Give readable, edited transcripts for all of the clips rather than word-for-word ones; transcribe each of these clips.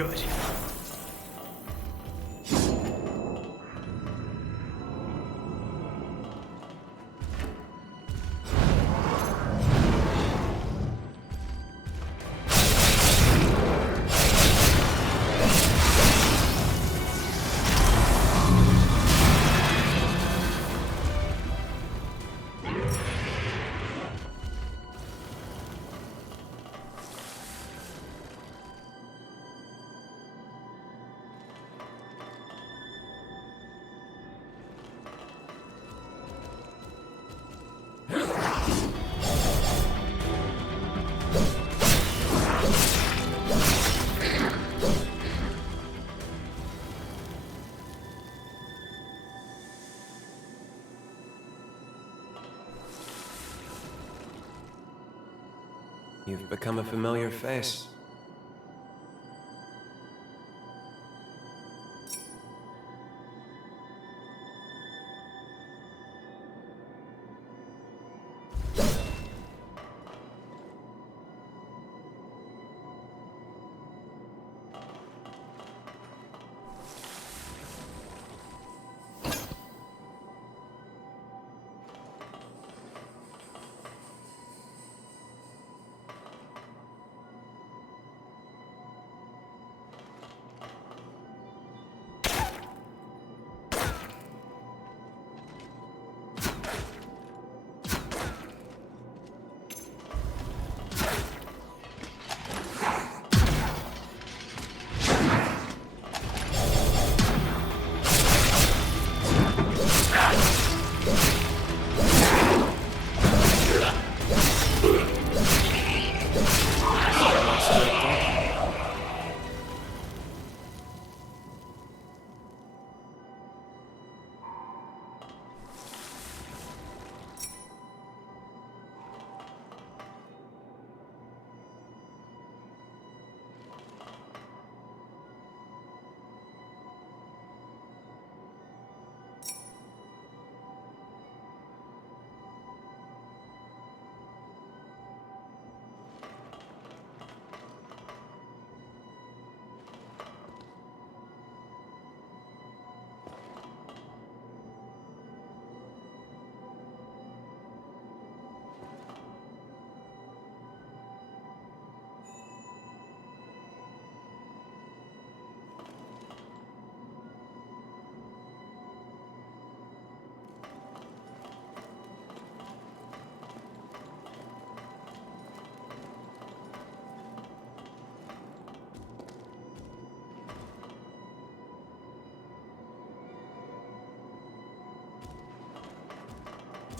Good. You've become a familiar face.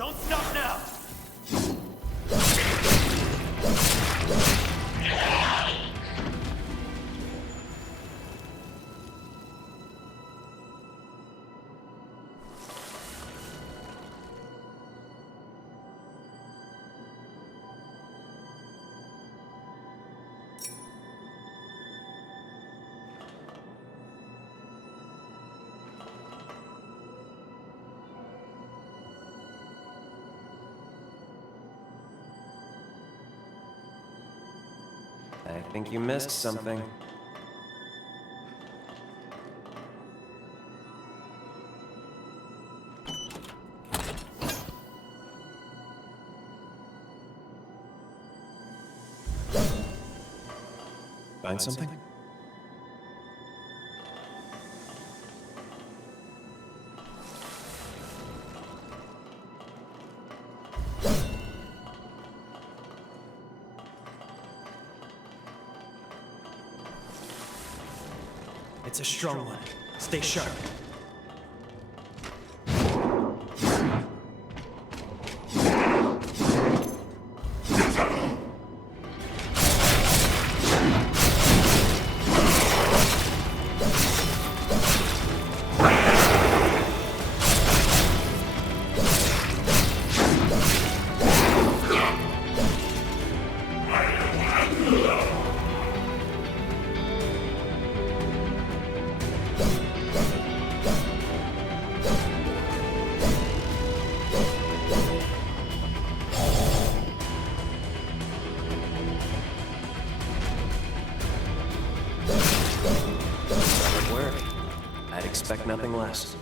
Don't stop now! I think you missed something. Find something? It's a strong one. Stay sharp. less.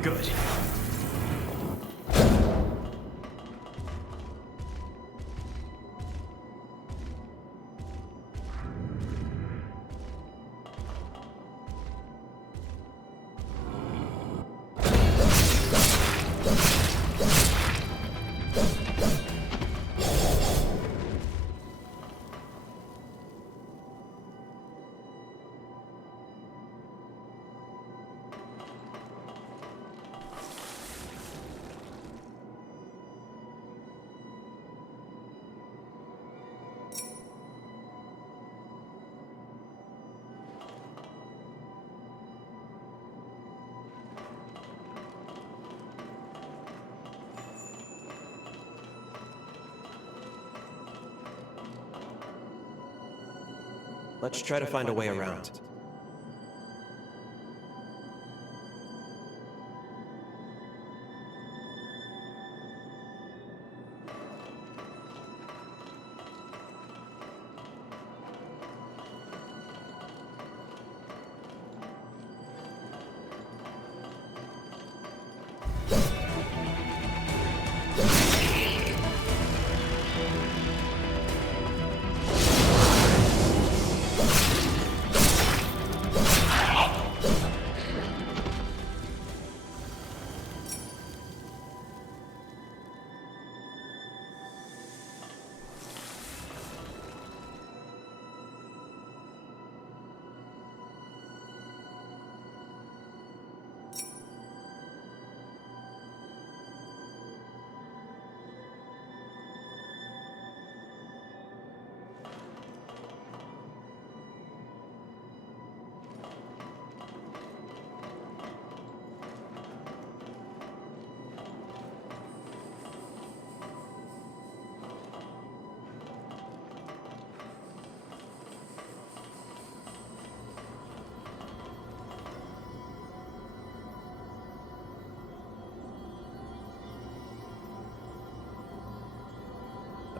Good. Let's try to find a way around.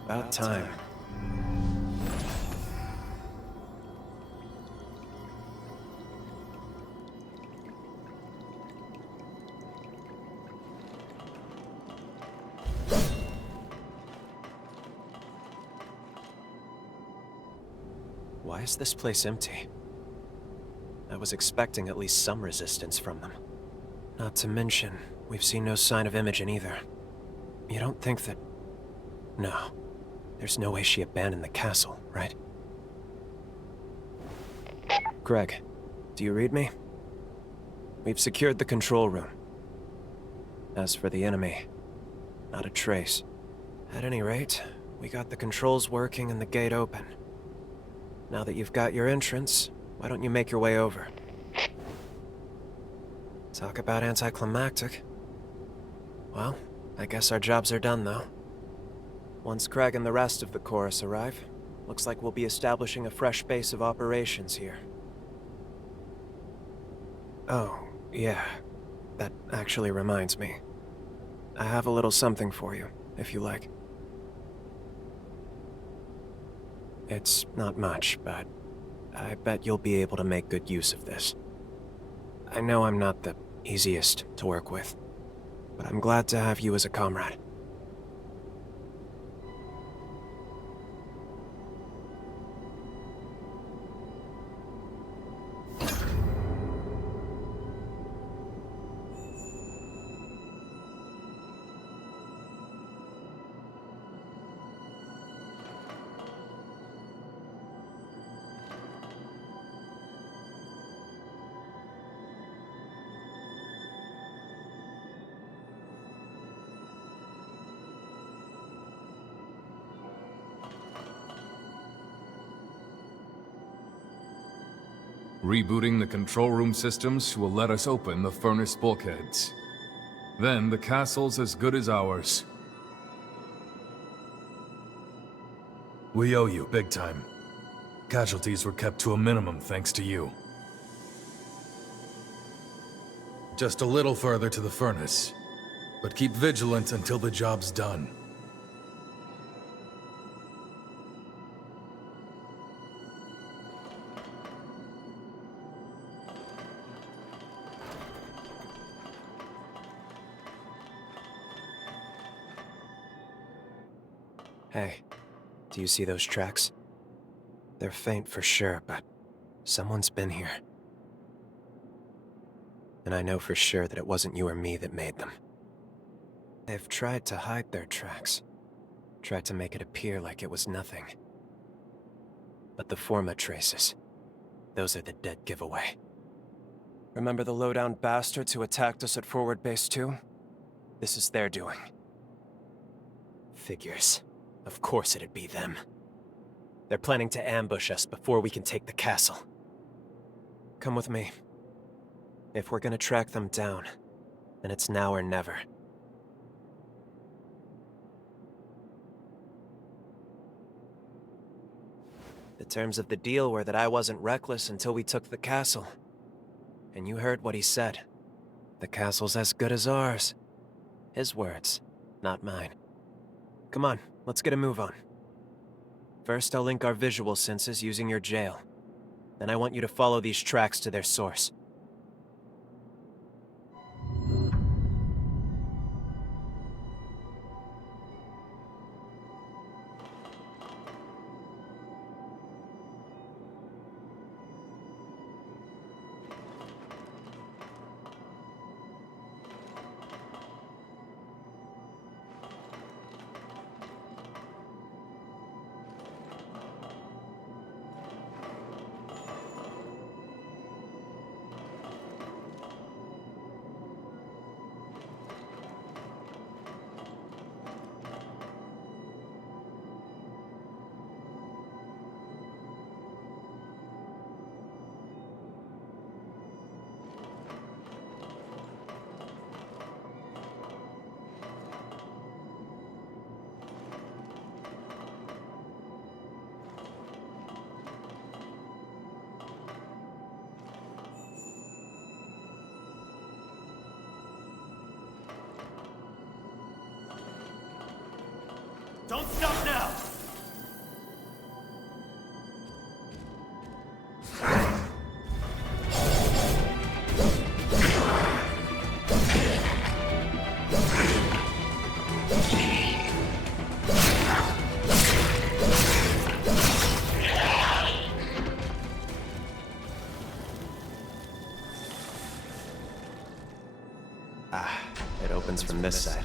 About time. Why is this place empty? I was expecting at least some resistance from them. Not to mention, we've seen no sign of Imogen either. You don't think that... No. There's no way she abandoned the castle, right? Greg, do you read me? We've secured the control room. As for the enemy, not a trace. At any rate, we got the controls working and the gate open. Now that you've got your entrance, why don't you make your way over? Talk about anticlimactic. Well, I guess our jobs are done, though. Once Craig and the rest of the chorus arrive, looks like we'll be establishing a fresh base of operations here. Oh, yeah. That actually reminds me. I have a little something for you, if you like. It's not much, but I bet you'll be able to make good use of this. I know I'm not the easiest to work with, but I'm glad to have you as a comrade. Rebooting the control room systems will let us open the furnace bulkheads. Then the castle's as good as ours. We owe you, big time. Casualties were kept to a minimum thanks to you. Just a little further to the furnace. But keep vigilant until the job's done. Hey, do you see those tracks? They're faint for sure, but someone's been here. And I know for sure that it wasn't you or me that made them. They've tried to hide their tracks. Tried to make it appear like it was nothing. But the forma traces, those are the dead giveaway. Remember the low-down bastards who attacked us at Forward Base 2? This is their doing. Figures. Of course it'd be them. They're planning to ambush us before we can take the castle. Come with me. If we're gonna track them down, then it's now or never. The terms of the deal were that I wasn't reckless until we took the castle. And you heard what he said. The castle's as good as ours. His words, not mine. Come on, let's get a move on. First, I'll link our visual senses using your jail. Then I want you to follow these tracks to their source. Don't stop now! It opens from this side.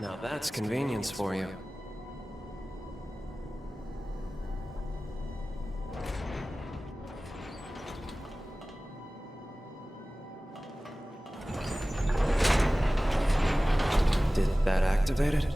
Now that's convenience for you. Did that activate it?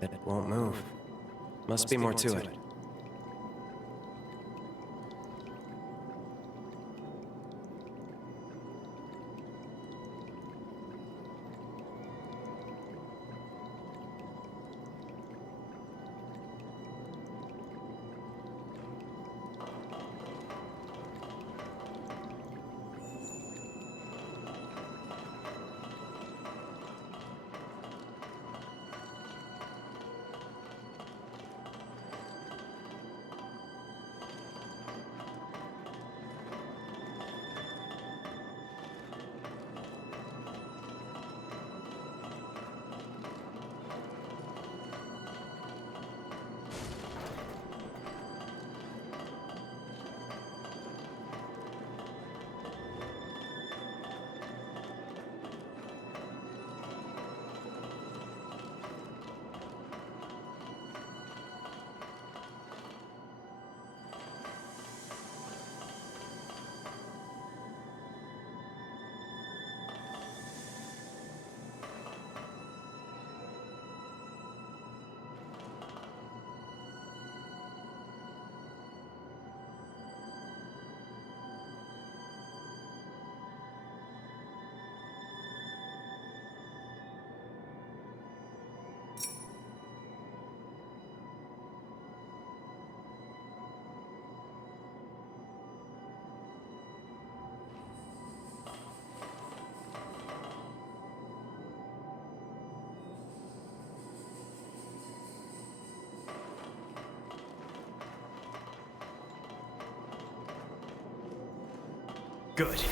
It won't move. Must be more to it. Good.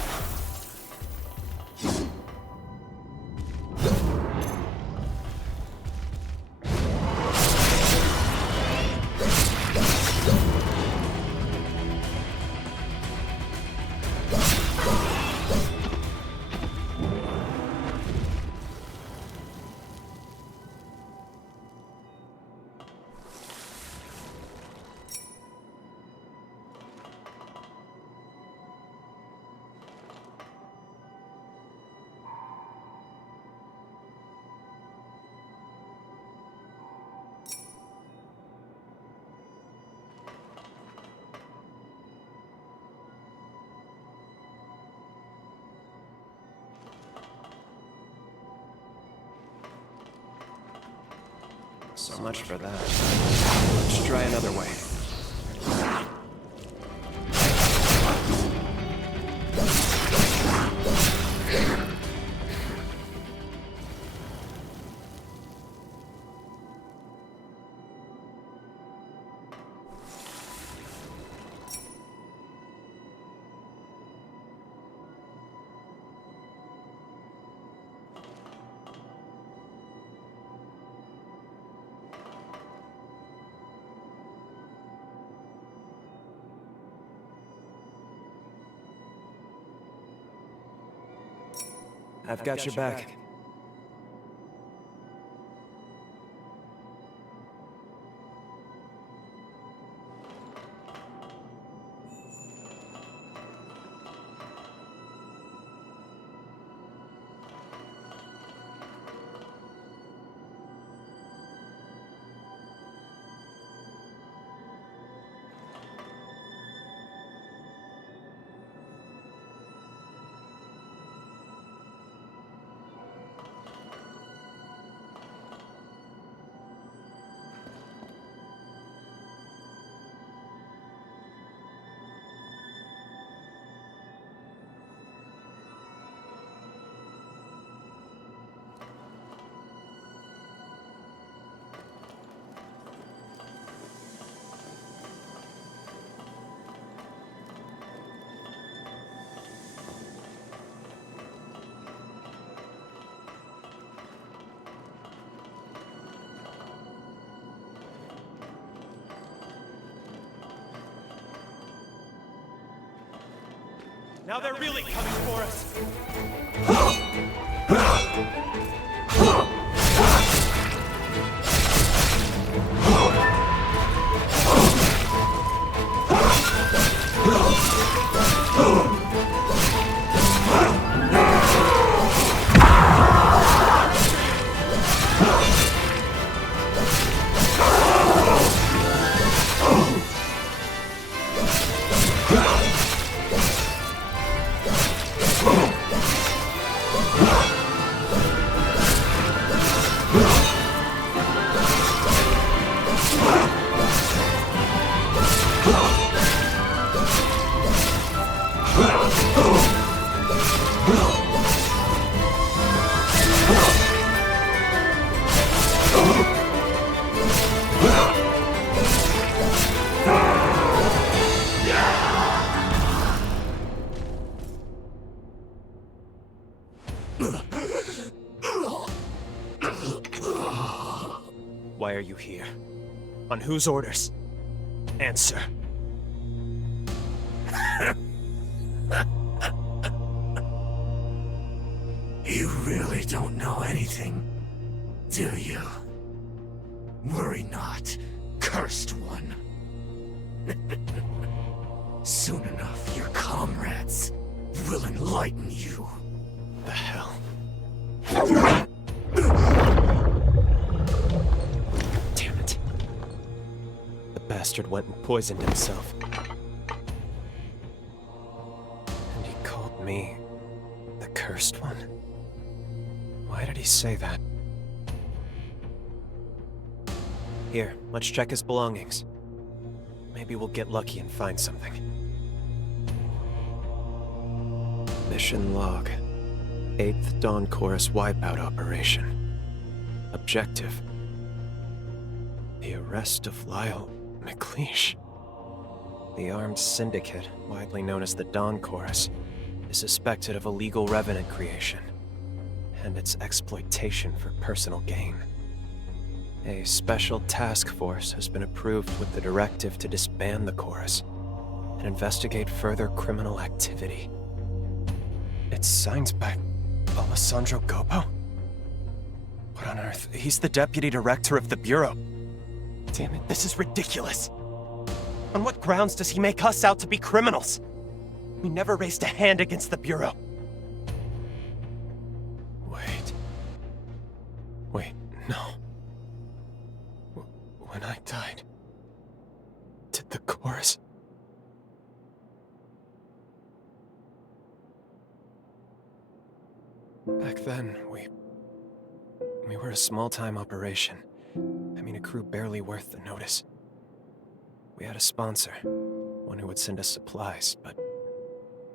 So much for that. Let's try another way. I've got your back. Now they're really coming for us. Why are you here? On whose orders? Answer. You really don't know anything, do you? Worry not, cursed one. Soon enough, your comrades will enlighten you. The hell? Damn it. The bastard went and poisoned himself. And he called me the cursed one? Why did he say that? Here, let's check his belongings. Maybe we'll get lucky and find something. Mission log. 8th Dawn Chorus wipeout operation. Objective. The arrest of Lyle McLeish. The armed syndicate, widely known as the Dawn Chorus, is suspected of illegal revenant creation and its exploitation for personal gain. A special task force has been approved with the directive to disband the chorus and investigate further criminal activity. It's signed by Alessandro Gobbo? What on earth? He's the deputy director of the Bureau. Damn it, this is ridiculous. On what grounds does he make us out to be criminals? We never raised a hand against the Bureau. Wait, no. When I died, did the chorus... Back then, we were a small-time operation. I mean, a crew barely worth the notice. We had a sponsor, one who would send us supplies, but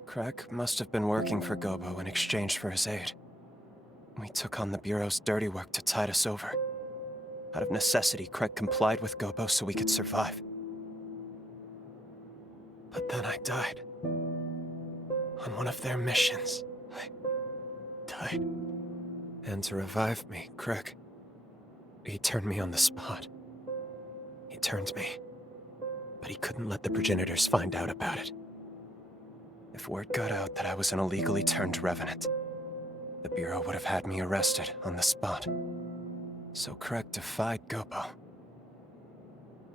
Craig must have been working for Gobbo in exchange for his aid. We took on the Bureau's dirty work to tide us over. Out of necessity, Craig complied with Gobbo so we could survive. But then I died. On one of their missions. I died. And to revive me, Craig, he turned me on the spot. He turned me. But he couldn't let the progenitors find out about it. If word got out that I was an illegally turned revenant, the Bureau would have had me arrested on the spot. So Craig defied Gobbo.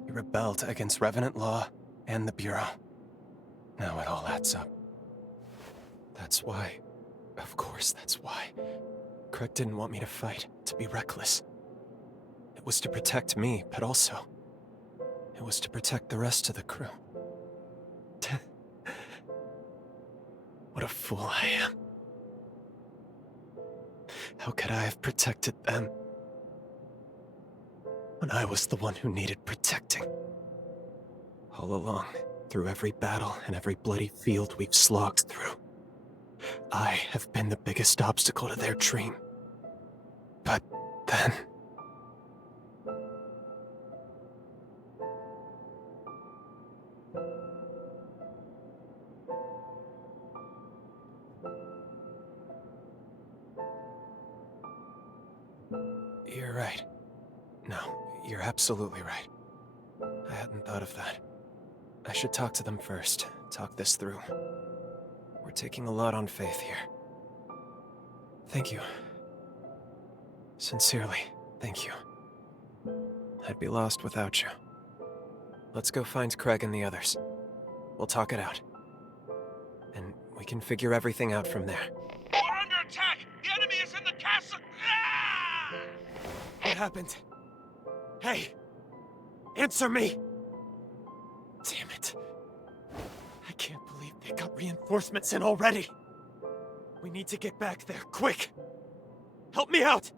He rebelled against revenant law and the Bureau. Now it all adds up. That's why, of course that's why, Craig didn't want me to fight, to be reckless. It was to protect me, but also, it was to protect the rest of the crew. What a fool I am. How could I have protected them when I was the one who needed protecting? All along, through every battle and every bloody field we've slogged through, I have been the biggest obstacle to their dream. But then... You're right. No, you're absolutely right. I hadn't thought of that. I should talk to them first, talk this through. We're taking a lot on faith here. Thank you. Sincerely, thank you. I'd be lost without you. Let's go find Craig and the others. We'll talk it out. And we can figure everything out from there. We're under attack! The enemy is in the castle! Ah! What happened? Hey! Answer me! Damn it. I can't believe they got reinforcements in already. We need to get back there, quick! Help me out!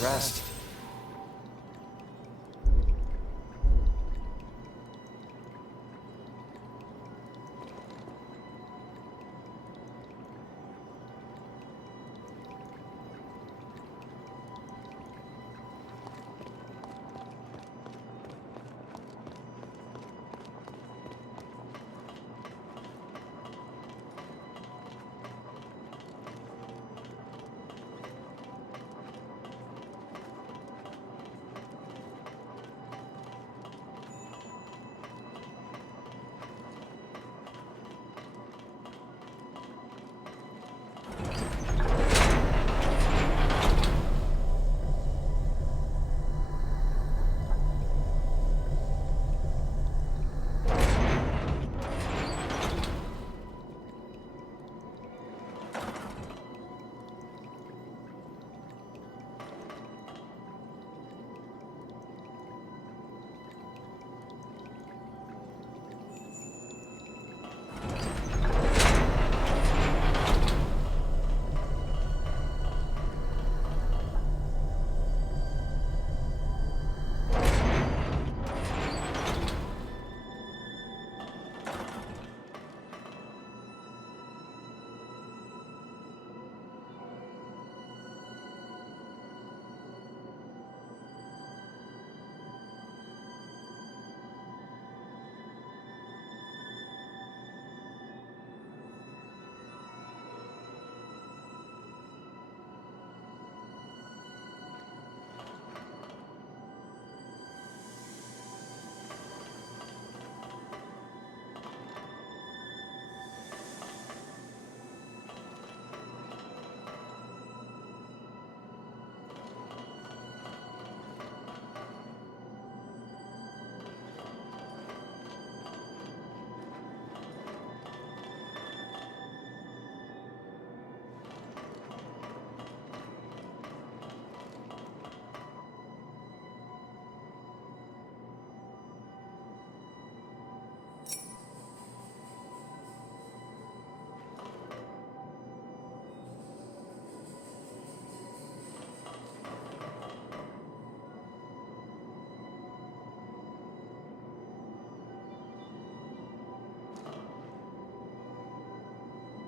rest.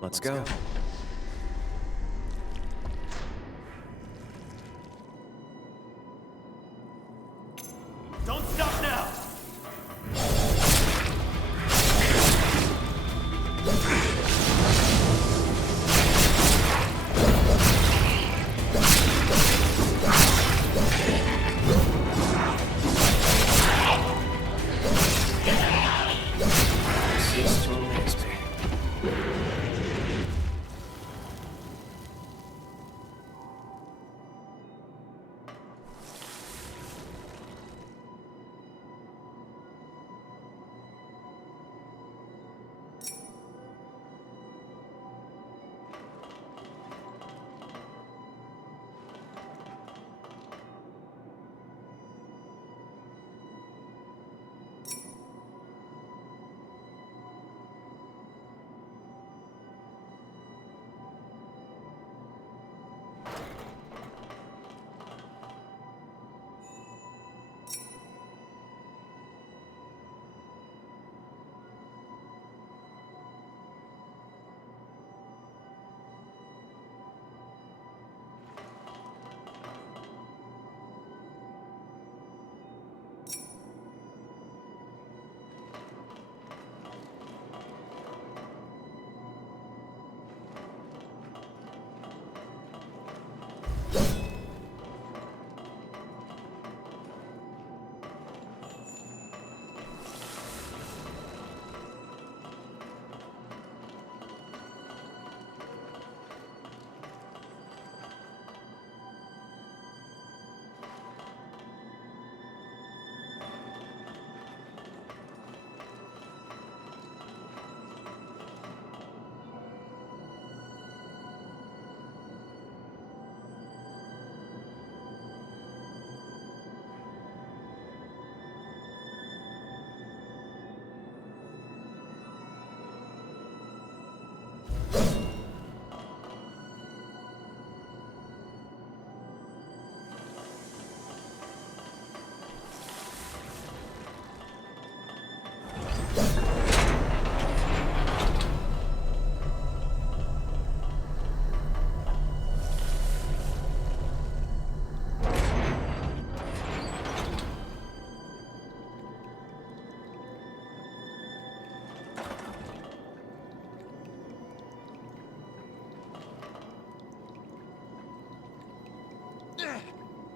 Let's go. Don't stop now! Cease to amaze me.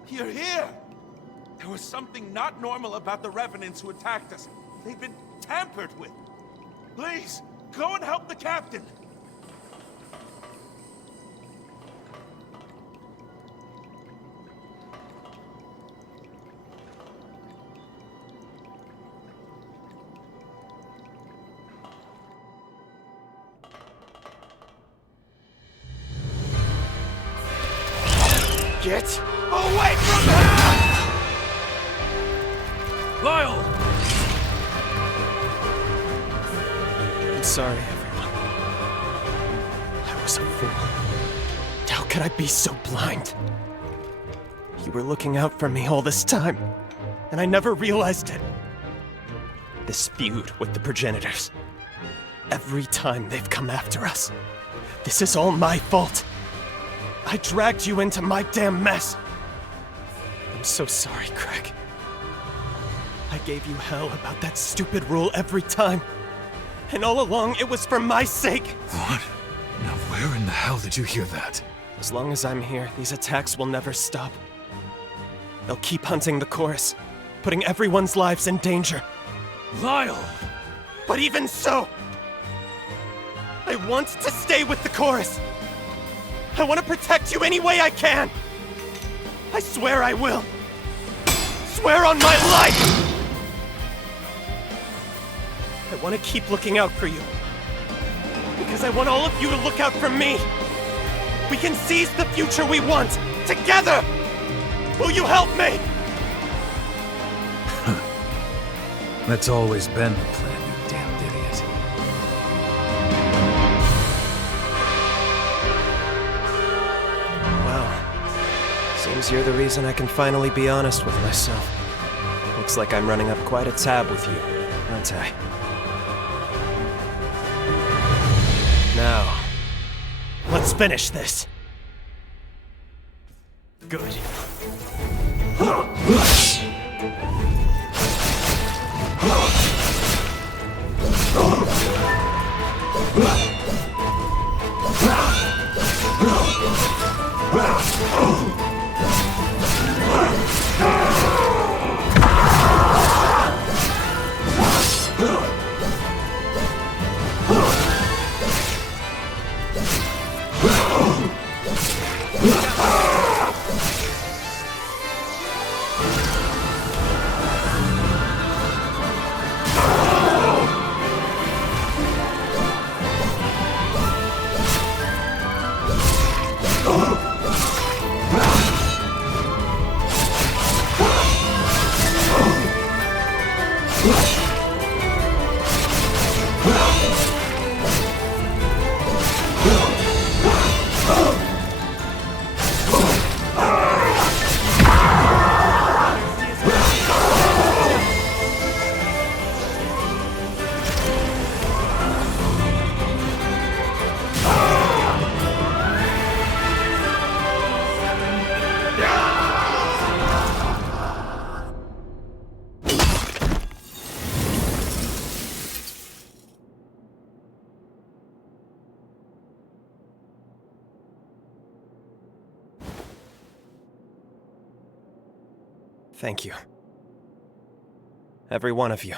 You're here! There was something not normal about the revenants who attacked us. They've been tampered with. Please, go and help the captain. Get away from her! Lyle! I'm sorry, everyone. I was a fool. How could I be so blind? You were looking out for me all this time, and I never realized it. This feud with the progenitors. Every time they've come after us. This is all my fault. I dragged you into my damn mess. I'm so sorry, Craig. I gave you hell about that stupid rule every time. And all along, it was for my sake. What? Now where in the hell did you hear that? As long as I'm here, these attacks will never stop. They'll keep hunting the chorus, putting everyone's lives in danger. Lyle! But even so, I want to stay with the chorus. I want to protect you any way I can. I swear I will. Swear on my life! I want to keep looking out for you. Because I want all of you to look out for me. We can seize the future we want, together! Will you help me? That's always been the plan, you damned idiot. Well, seems you're the reason I can finally be honest with myself. Looks like I'm running up quite a tab with you, aren't I? Now, let's finish this. Good. Thank you. Every one of you.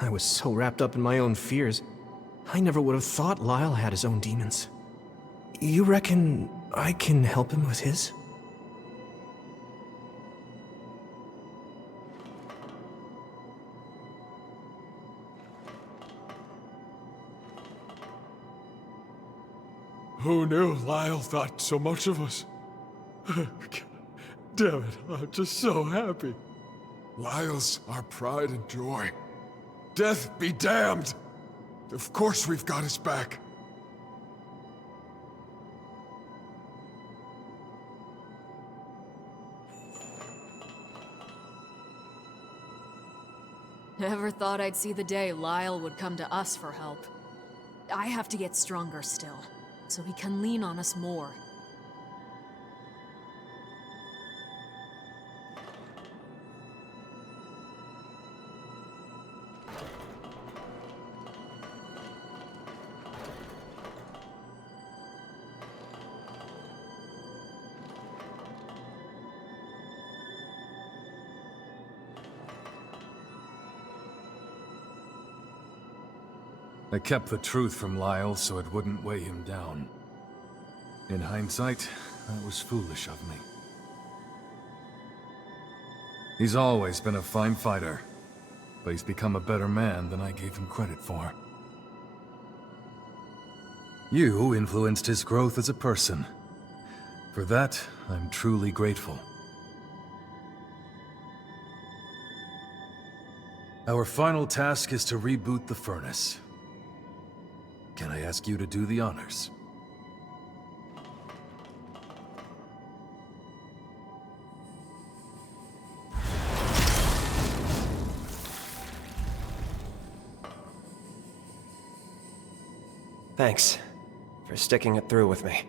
I was so wrapped up in my own fears, I never would have thought Lyle had his own demons. You reckon I can help him with his? Who knew Lyle thought so much of us? Damn it, I'm just so happy. Lyle's our pride and joy. Death be damned! Of course we've got his back. Never thought I'd see the day Lyle would come to us for help. I have to get stronger still, so he can lean on us more. I kept the truth from Lyle so it wouldn't weigh him down. In hindsight, that was foolish of me. He's always been a fine fighter, but he's become a better man than I gave him credit for. You influenced his growth as a person. For that, I'm truly grateful. Our final task is to reboot the furnace. Can I ask you to do the honors? Thanks for sticking it through with me.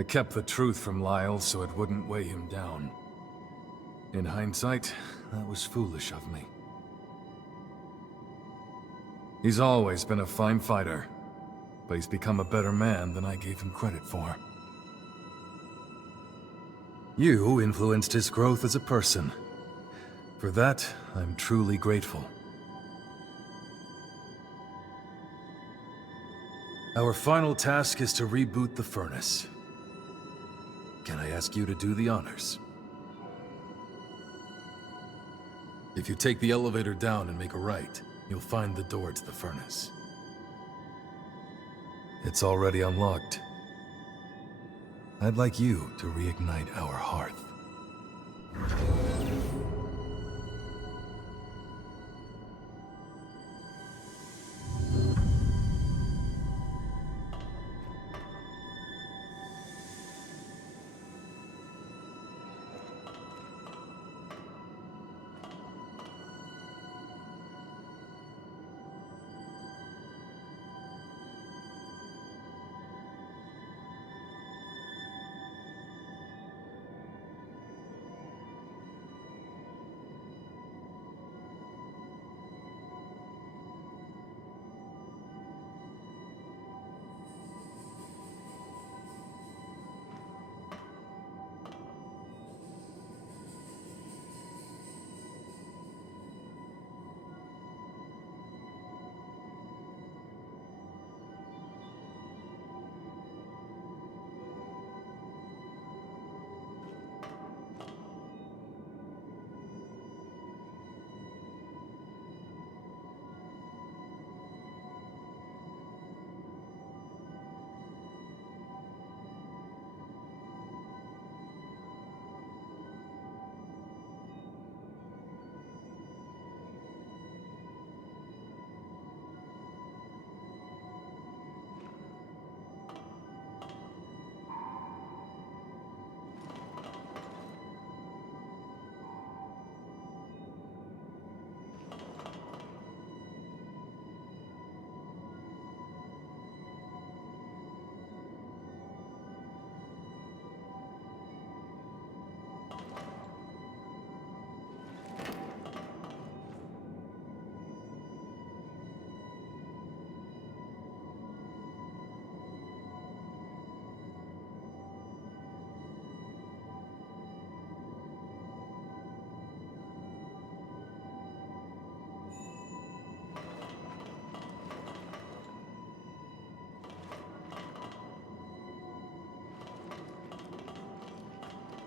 I kept the truth from Lyle so it wouldn't weigh him down. In hindsight, that was foolish of me. He's always been a fine fighter, but he's become a better man than I gave him credit for. You influenced his growth as a person. For that, I'm truly grateful. Our final task is to reboot the furnace. Can I ask you to do the honors? If you take the elevator down and make a right, you'll find the door to the furnace. It's already unlocked. I'd like you to reignite our hearth.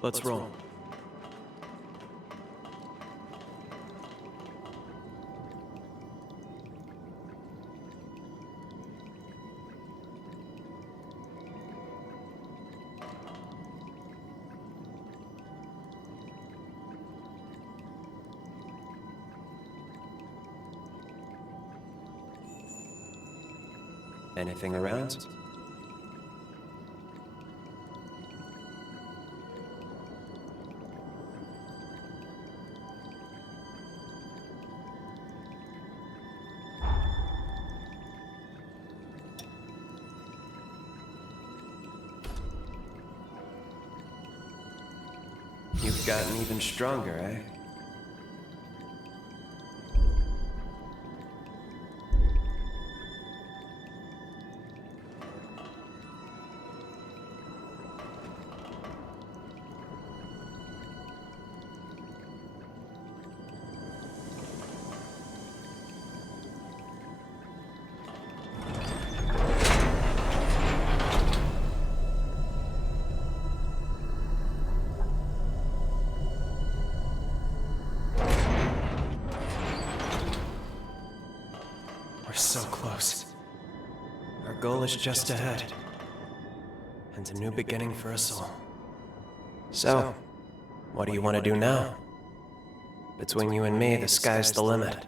Let's roll. Anything around? You've gotten even stronger, eh? We're so close. Our goal is just ahead. And a new beginning for us all. So, what do you want to do now? Between you and me, the sky's the limit.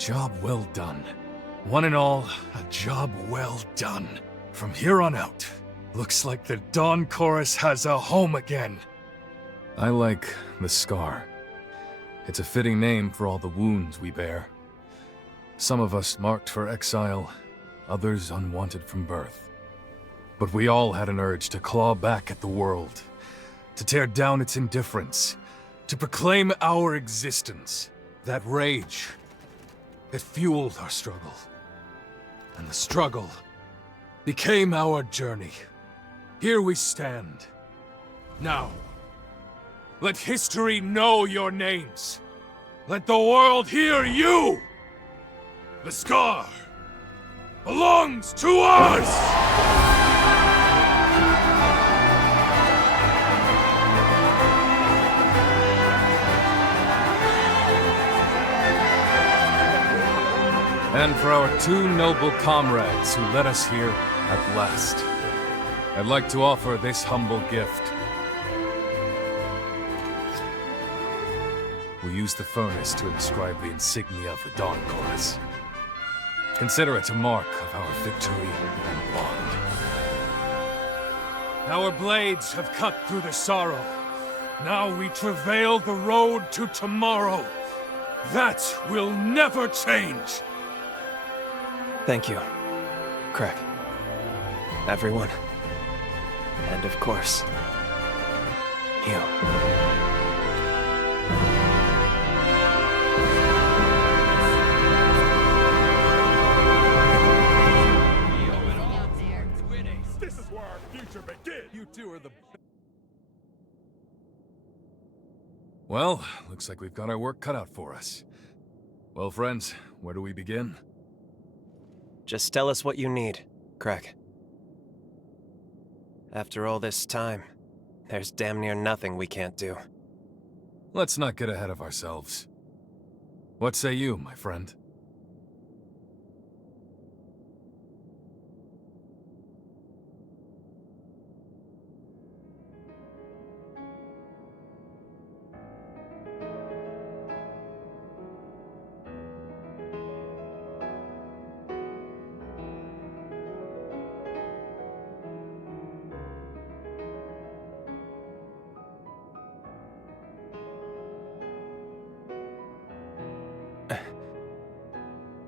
Job well done. One and all, a job well done. From here on out, looks like the Dawn Chorus has a home again. I like the Scar. It's a fitting name for all the wounds we bear. Some of us marked for exile, others unwanted from birth. But we all had an urge to claw back at the world, to tear down its indifference, to proclaim our existence. That rage, it fueled our struggle. And the struggle became our journey. Here we stand. Now, let history know your names. Let the world hear you! The Scar belongs to us! And for our two noble comrades who led us here at last, I'd like to offer this humble gift. We use the furnace to inscribe the insignia of the Dawn Chorus. Consider it a mark of our victory and bond. Our blades have cut through the sorrow. Now we travail the road to tomorrow. That will never change. Thank you, Craig. Everyone. And of course, you. This is where our future begins. You two are the... Well, looks like we've got our work cut out for us. Well, friends, where do we begin? Just tell us what you need, Craig. After all this time, there's damn near nothing we can't do. Let's not get ahead of ourselves. What say you, my friend?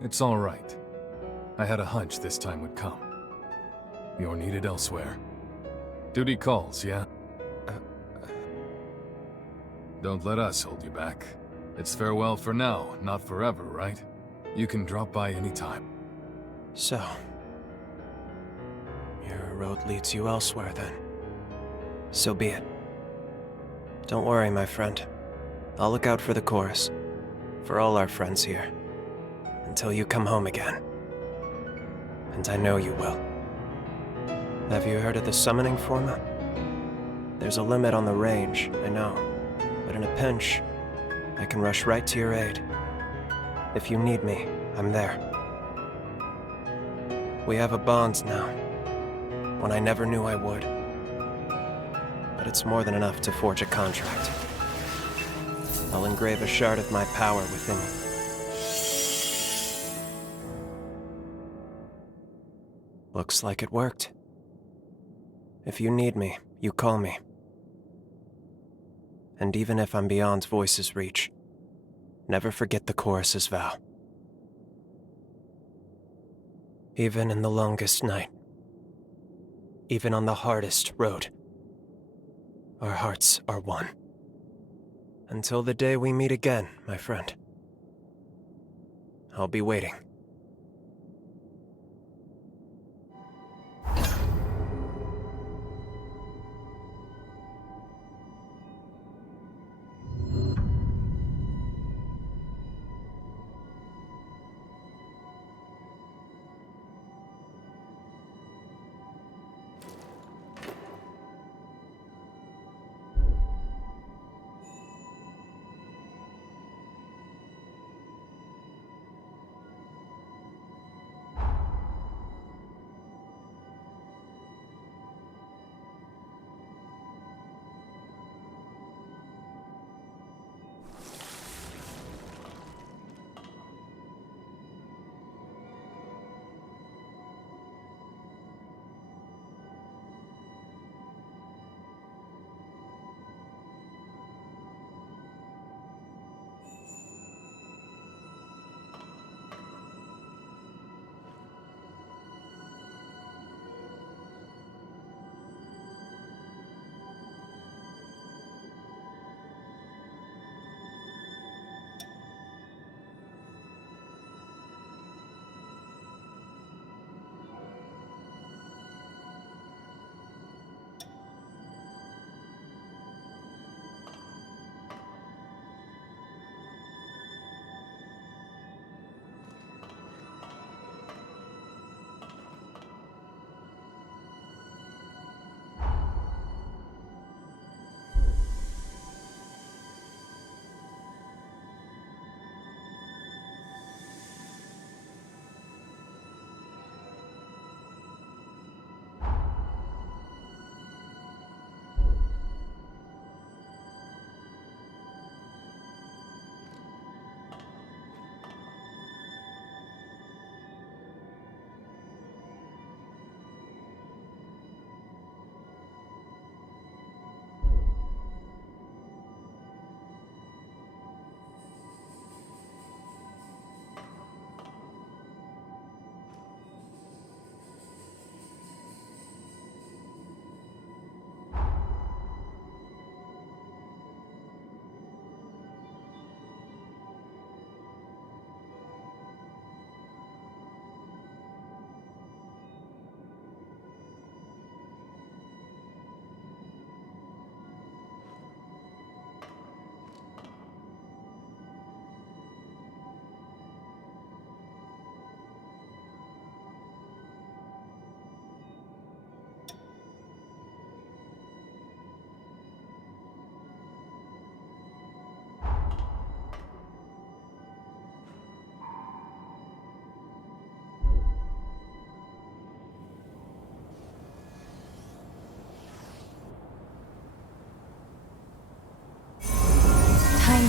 It's all right. I had a hunch this time would come. You're needed elsewhere. Duty calls, yeah? Don't let us hold you back. It's farewell for now, not forever, right? You can drop by anytime. So, your road leads you elsewhere then. So be it. Don't worry, my friend. I'll look out for the chorus. For all our friends here. Until you come home again. And I know you will. Have you heard of the summoning formula? There's a limit on the range, I know. But in a pinch, I can rush right to your aid. If you need me, I'm there. We have a bond now. One I never knew I would. But it's more than enough to forge a contract. I'll engrave a shard of my power within you. Looks like it worked. If you need me, you call me. And even if I'm beyond voice's reach, never forget the chorus's vow. Even in the longest night, even on the hardest road, our hearts are one. Until the day we meet again, my friend. I'll be waiting.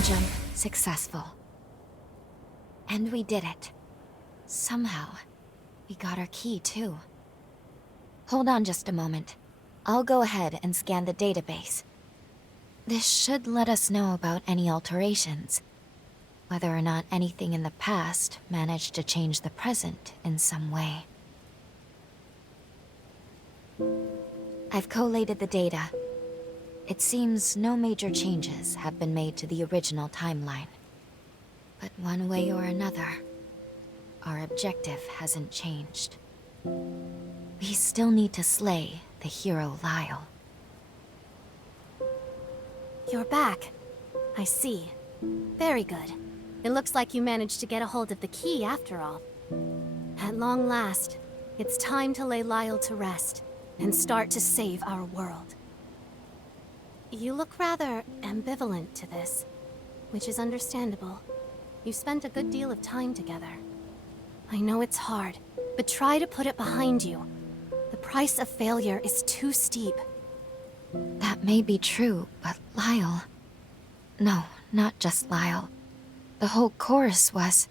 jump successful. And we did it. Somehow, we got our key too. Hold on just a moment. I'll go ahead and scan the database. This should let us know about any alterations, whether or not anything in the past managed to change the present in some way. I've collated the data. It seems no major changes have been made to the original timeline. But one way or another, our objective hasn't changed. We still need to slay the hero Lyle. You're back. I see. Very good. It looks like you managed to get a hold of the key after all. At long last, it's time to lay Lyle to rest and start to save our world. You look rather ambivalent to this, which is understandable. You've spent a good deal of time together. I know it's hard, but try to put it behind you. The price of failure is too steep. That may be true, but Lyle... No, not just Lyle. The whole chorus was...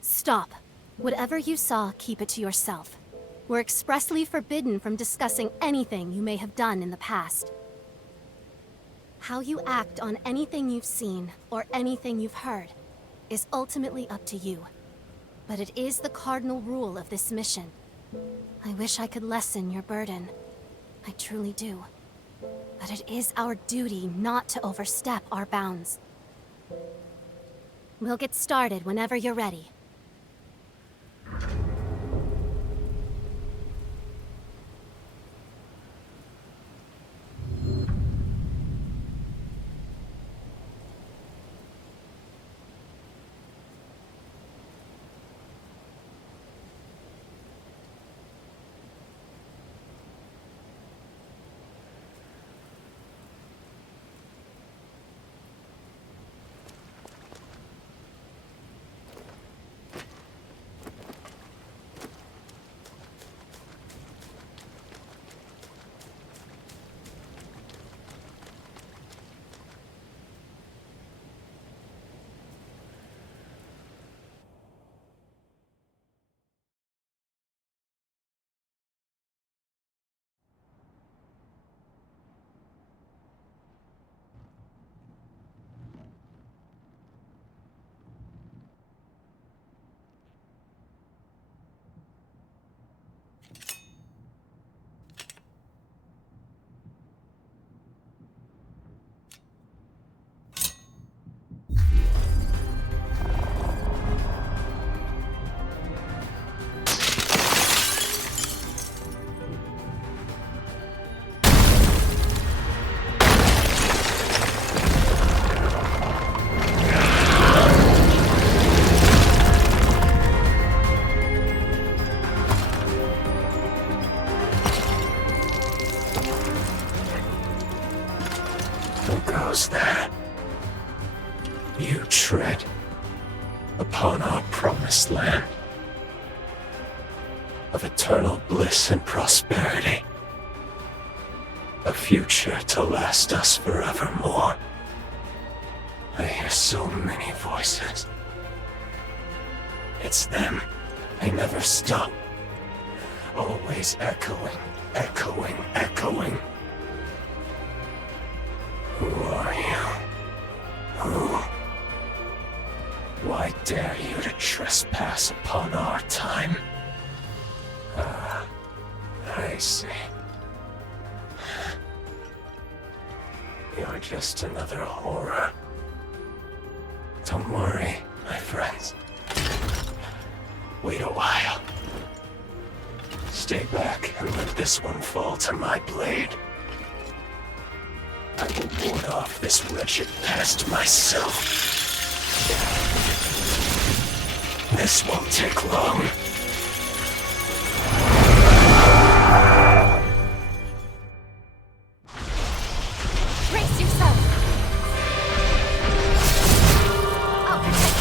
Stop. Whatever you saw, keep it to yourself. We're expressly forbidden from discussing anything you may have done in the past. How you act on anything you've seen, or anything you've heard, is ultimately up to you. But it is the cardinal rule of this mission. I wish I could lessen your burden. I truly do. But it is our duty not to overstep our bounds. We'll get started whenever you're ready. There. You tread upon our promised land of eternal bliss and prosperity, a future to last us forevermore. I hear so many voices. It's them. They never stop. Always echoing, echoing, echoing. Who are you? Who? Why dare you to trespass upon our time? I see. You're just another horror. Don't worry, my friends. Wait a while. Stay back and let this one fall to my blade. I will ward off this wretched pest myself. This won't take long. Brace yourself! I'll protect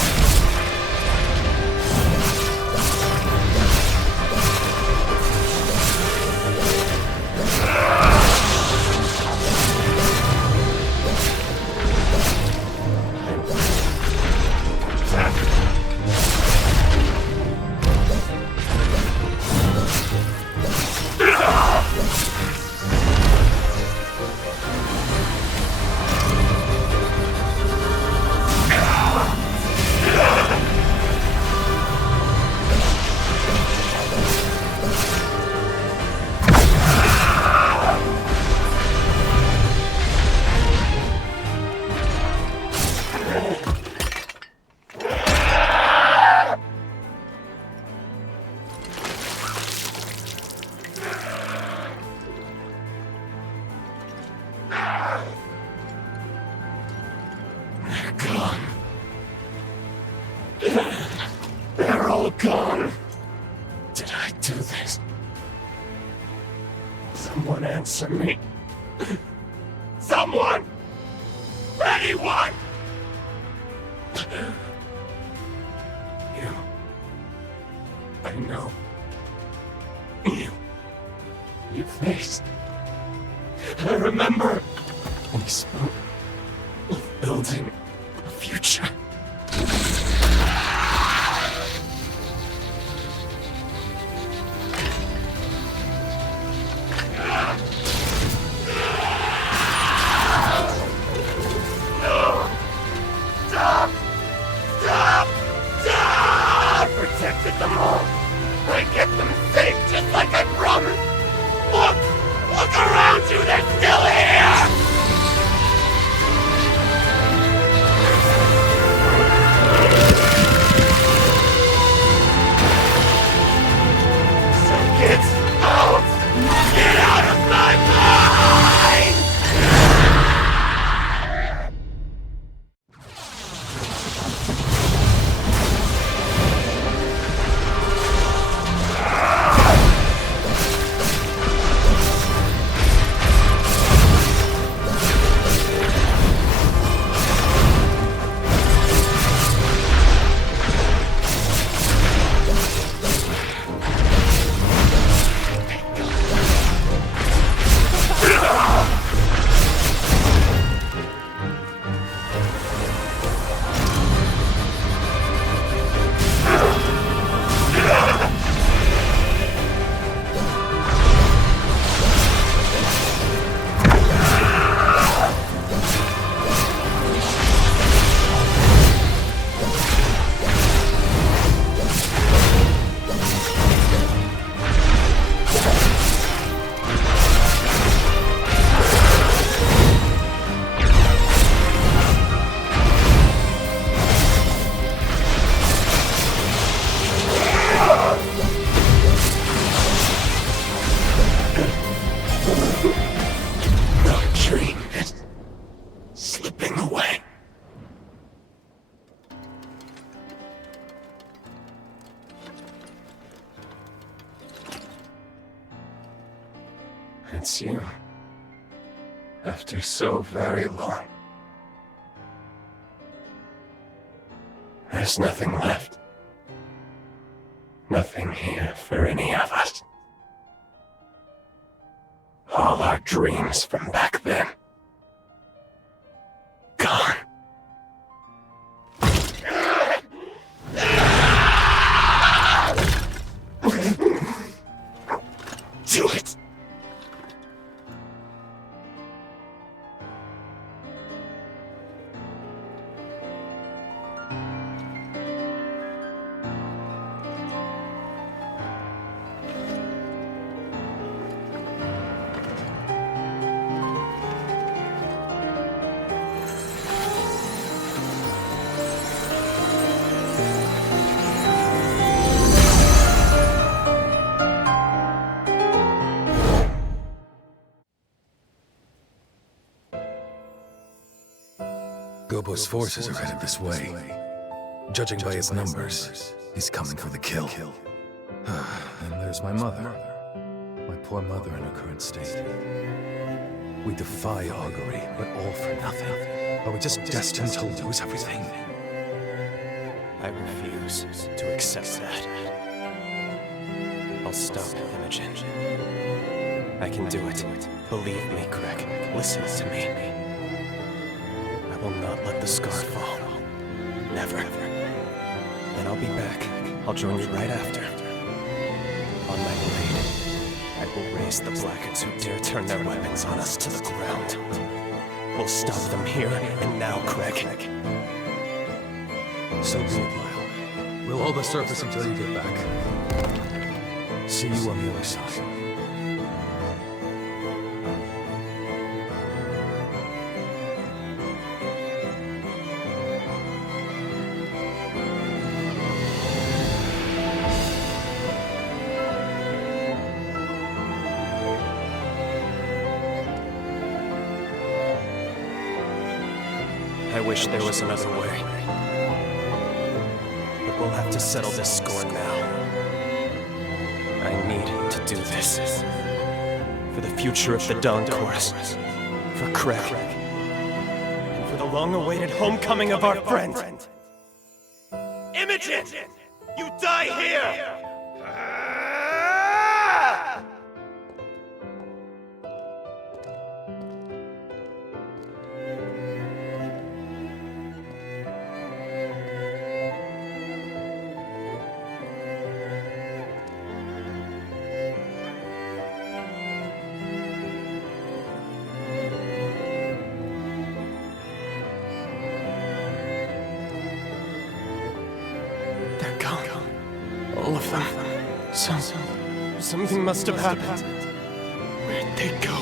answer me. Someone! Anyone! You. I know. You faced. I remember when he spoke of building a future. Protected them all. I get them safe just like I promised. Look around you, they're still here! So get out! Get out of my mind! It's you. After so very long. There's nothing left. Nothing here for any of us. All our dreams from back then. Gone. Do it! Gobo's forces are headed this way. Judging by his numbers, he's coming for the kill. And there's my mother. My poor mother in her current state. We defy augury, but all for nothing. Are we just destined to lose everything? I refuse to accept that. I'll stop Imogen. I can do it. Believe me, Craig. Listen to me. I will not let the scar fall. Never. Then I'll be back. I'll join you right after. On my blade, I will raise the Blackens who dare turn their weapons on us to the ground. We'll stop them here and now, Craig. So be it, Lyle. We'll hold the surface until you get back. See you on the other side. I wish there was another way. But we'll have to settle this score now. I need to do this. For For the future of the Dawn Chorus. For Craig. And for the long-awaited homecoming of our friend. Imogen! You die here! They're gone. All of them. Something must have happened. Where'd they go?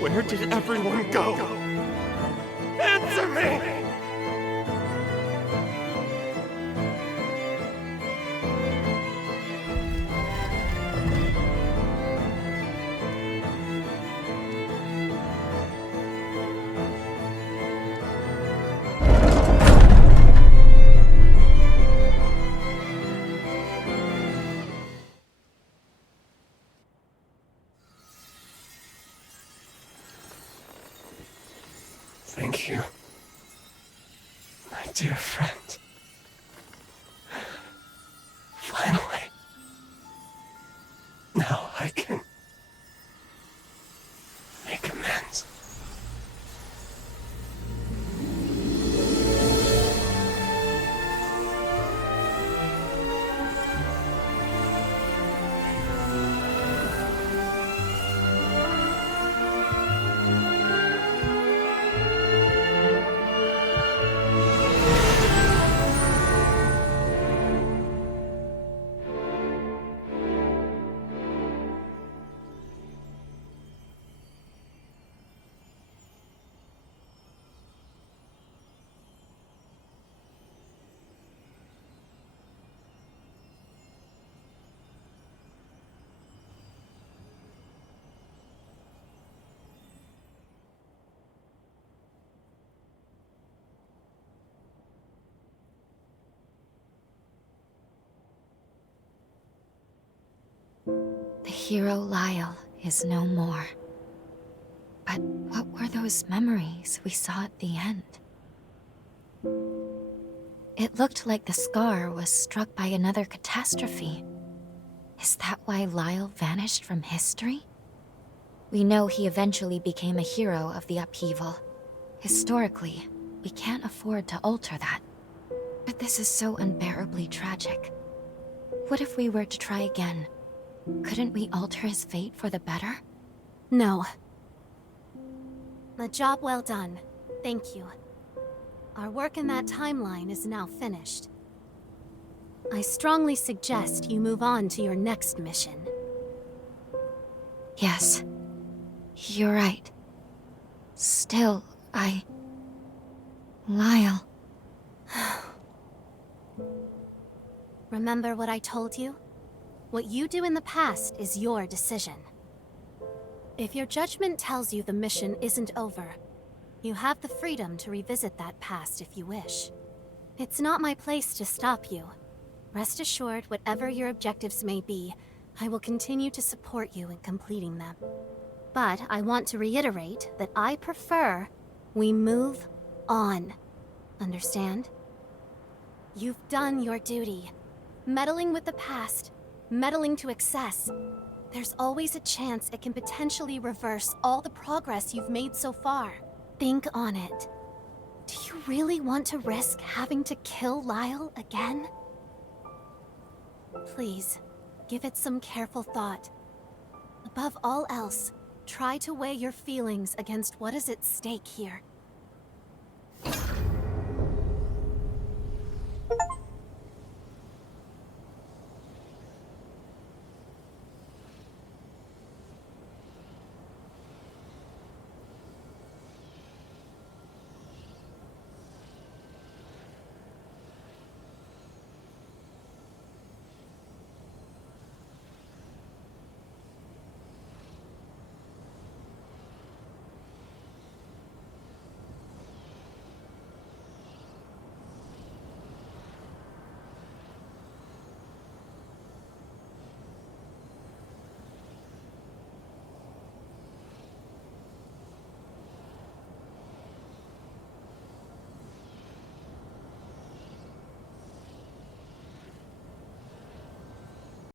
Where did everyone go? Answer me! Thank you, my dear friend. Finally. Now I can make amends. The hero Lyle is no more. But what were those memories we saw at the end? It looked like the scar was struck by another catastrophe. Is that why Lyle vanished from history? We know he eventually became a hero of the upheaval. Historically, we can't afford to alter that. But this is so unbearably tragic. What if we were to try again? Couldn't we alter his fate for the better? No. A job well done. Thank you. Our work in that timeline is now finished. I strongly suggest you move on to your next mission. Yes. You're right. Still, Lyle. Remember what I told you? What you do in the past is your decision. If your judgment tells you the mission isn't over, you have the freedom to revisit that past if you wish. It's not my place to stop you. Rest assured, whatever your objectives may be, I will continue to support you in completing them. But I want to reiterate that I prefer we move on. Understand? You've done your duty. Meddling with the past, meddling to excess. There's always a chance it can potentially reverse all the progress you've made so far. Think on it. Do you really want to risk having to kill Lyle again? Please, give it some careful thought. Above all else, try to weigh your feelings against what is at stake here.